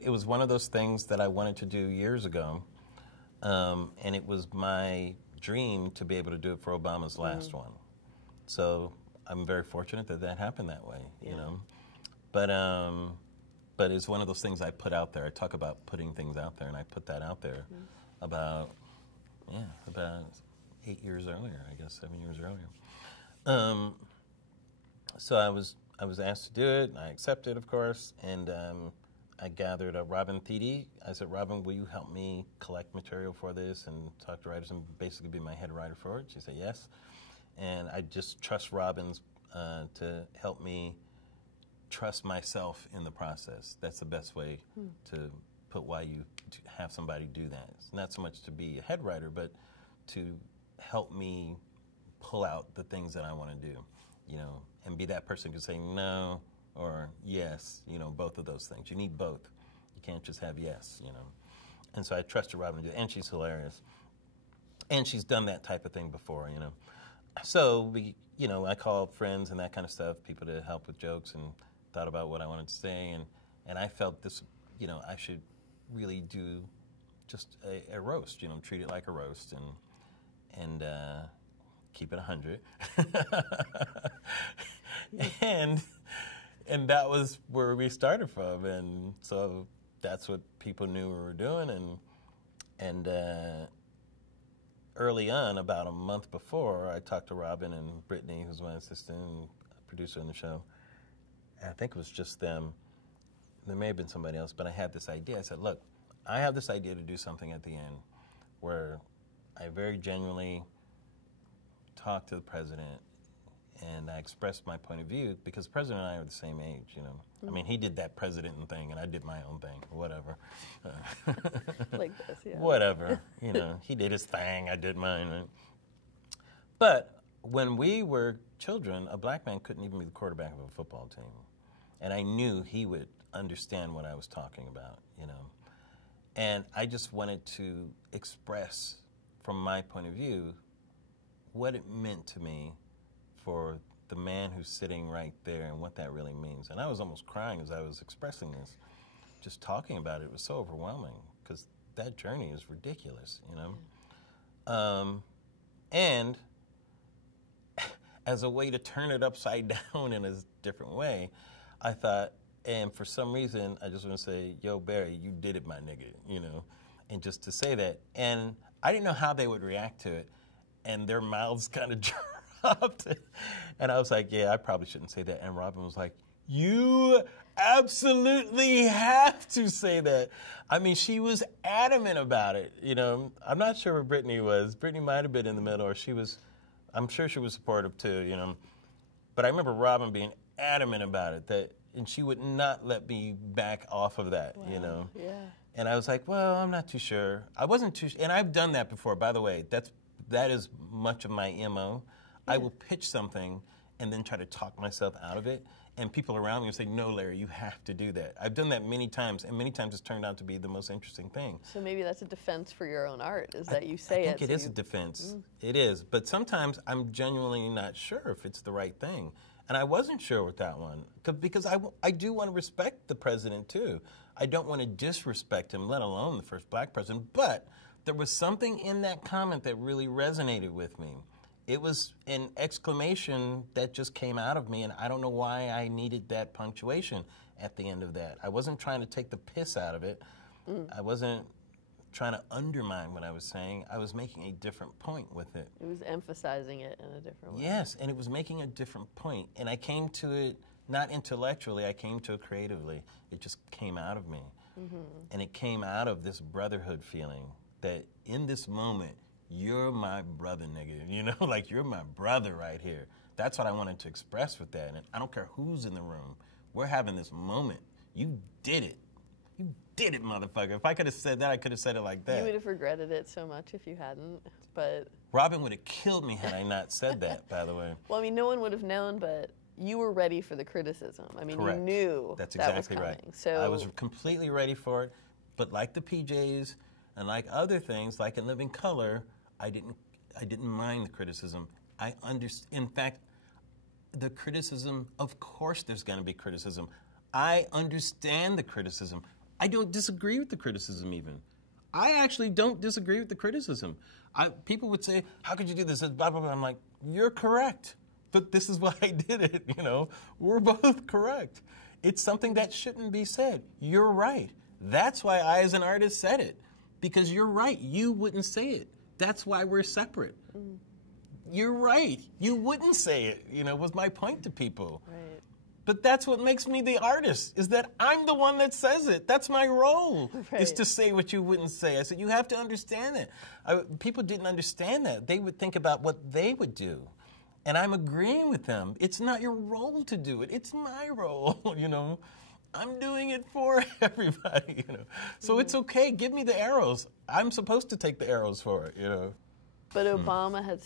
It was one of those things that I wanted to do years ago, and it was my dream to be able to do it for Obama's last one. So I'm very fortunate that that happened that way, you know. But it's one of those things I put out there. I talk about putting things out there, and I put that out there about 8 years earlier, I guess, 7 years earlier. So I was asked to do it, and I accepted, of course, and I gathered a Robin Thede. I said, Robin, will you help me collect material for this and talk to writers and basically be my head writer for it? She said yes. And I just trust Robin's to help me trust myself in the process. That's the best way to put why you have somebody do that. It's not so much to be a head writer, but to help me pull out the things that I want to do, you know, and be that person who can say no or yes, you know, both of those things. You need both. You can't just have yes, you know. And so I trusted Robin to do it, and she's hilarious. And she's done that type of thing before, you know. So we, you know, I called friends and that kind of stuff, people to help with jokes, and thought about what I wanted to say, and I felt this, you know, I should really do just a roast, you know, treat it like a roast, and keep it 100. and that was where we started from, and so that's what people knew we were doing, and early on, about a month before, I talked to Robin and Brittany, who's my assistant and producer on the show. I think it was just them. There may have been somebody else, but I had this idea. I said, look, I have this idea to do something at the end where I very genuinely talk to the president and I expressed my point of view, because the president and I are the same age, you know. I mean, he did that president thing and I did my own thing, whatever. Like this, yeah. Whatever, you know. He did his thing, I did mine. Right? But when we were children, a black man couldn't even be the quarterback of a football team. And I knew he would understand what I was talking about, you know. And I just wanted to express, from my point of view, what it meant to me for the man who's sitting right there and what that really means. And I was almost crying as I was expressing this. Just talking about it was so overwhelming, because that journey is ridiculous, you know. And as a way to turn it upside down in a different way, I thought, and for some reason, I just want to say, yo, Barry, you did it, my nigga, you know, and just to say that. And I didn't know how they would react to it, and their mouths kind of dropped. And I was like, yeah, I probably shouldn't say that. And Robin was like, you absolutely have to say that. I mean, she was adamant about it, you know. I'm not sure where Brittany was. Brittany might have been in the middle, or she was, I'm sure she was supportive too, you know. But I remember Robin being adamant about it, and she would not let me back off of that, you know. Yeah. And I was like, well, I'm not too sure. I wasn't too, and I've done that before, by the way. That is much of my MO. Yeah. I will pitch something and then try to talk myself out of it. And people around me will say, no, Larry, you have to do that. I've done that many times, and many times it's turned out to be the most interesting thing. So maybe that's a defense for your own art, is that you say it. I think it is a defense. It is. But sometimes I'm genuinely not sure if it's the right thing. And I wasn't sure with that one, because I do want to respect the president, too. I don't want to disrespect him, let alone the first black president. But there was something in that comment that really resonated with me. It was an exclamation that just came out of me, and I don't know why I needed that punctuation at the end of that. I wasn't trying to take the piss out of it. I wasn't trying to undermine what I was saying. I was making a different point with it. It was emphasizing it in a different way. Yes, and it was making a different point. And I came to it not intellectually, I came to it creatively. It just came out of me. And it came out of this brotherhood feeling that in this moment, you're my brother, nigga. You know, like, you're my brother right here. That's what I wanted to express with that. And I don't care who's in the room. We're having this moment. You did it. You did it, motherfucker. If I could have said that, I could have said it like that. You would have regretted it so much if you hadn't, but... Robin would have killed me had I not said that, by the way. Well, I mean, no one would have known, but you were ready for the criticism. I mean, Correct. You knew that's that exactly was coming. Right. So I was completely ready for it, but like the PJs and like other things, like in Living Color, I didn't mind the criticism. In fact, the criticism, of course there's going to be criticism. I understand the criticism. I don't disagree with the criticism even. I actually don't disagree with the criticism. People would say, how could you do this? Blah, blah, blah. I'm like, you're correct. But this is why I did it, you know. We're both correct. It's something that shouldn't be said. You're right. That's why I, as an artist, said it. Because you're right. You wouldn't say it. That's why we're separate. Mm. You're right. You wouldn't say it, you know, was my point to people. Right. But that's what makes me the artist, is that I'm the one that says it. That's my role, right. is to say what you wouldn't say. I said, you have to understand it. People didn't understand that. They would think about what they would do. And I'm agreeing with them. It's not your role to do it. It's my role, you know. I'm doing it for everybody, you know. So it's okay. Give me the arrows. I'm supposed to take the arrows for it, you know. But Obama had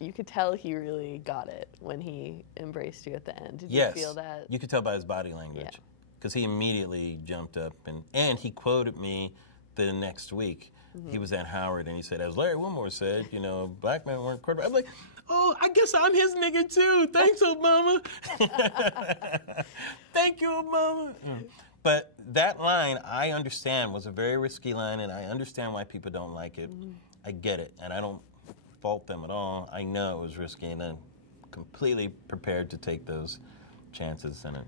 you could tell he really got it when he embraced you at the end. Did you feel that? You could tell by his body language. Because he immediately jumped up and he quoted me the next week. Mm-hmm. He was at Howard and he said, as Larry Wilmore said, you know, black men weren't quarterbacks. I'm like, oh, I guess I'm his nigga too. Thanks, Obama. Thank you, Obama. Mm. But that line, I understand, was a very risky line, and I understand why people don't like it. Mm-hmm. I get it, and I don't fault them at all. I know it was risky, and I'm completely prepared to take those chances in it.